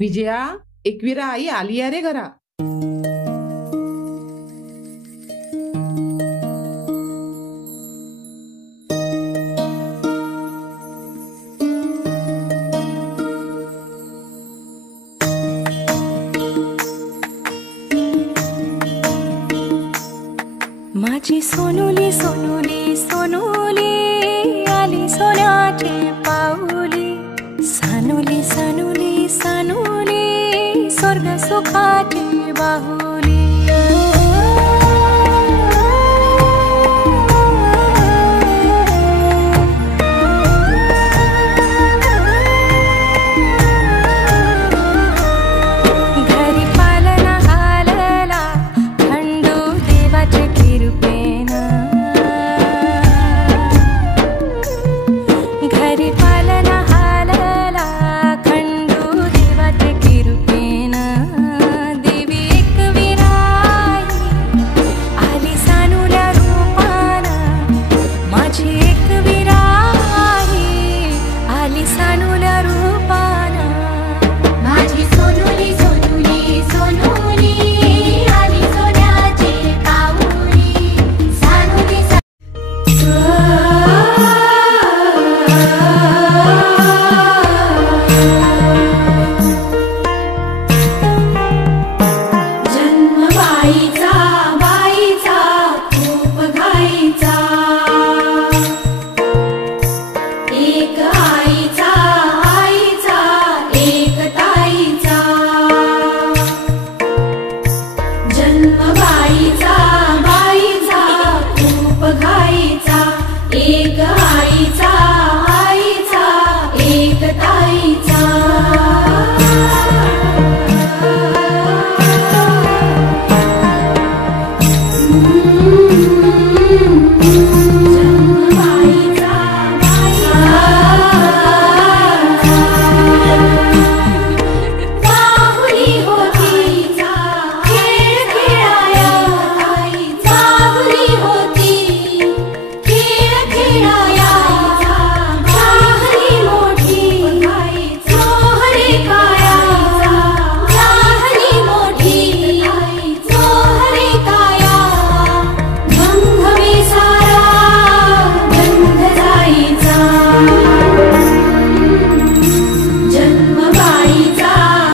विजया, एकविरा आई आली आहे रे घरा. माझी सोनुली सोनुली सोनुली आली सोन्याचे पाऊली. सानुली सानुली सानुली स्वर्ग सुखाची बाहुली. घरी पालना हालला खंडू देवाचे कृपेन. घरी पालना हालला खंडू देवाचे कृपेन. देवी एकविराई आली सानुल्या रूपान. माझी एकविराई आली सानुल्या रूपान. माझी सोनुली सोनुली सोनुली आली सोन्याची पाऊली. सानुली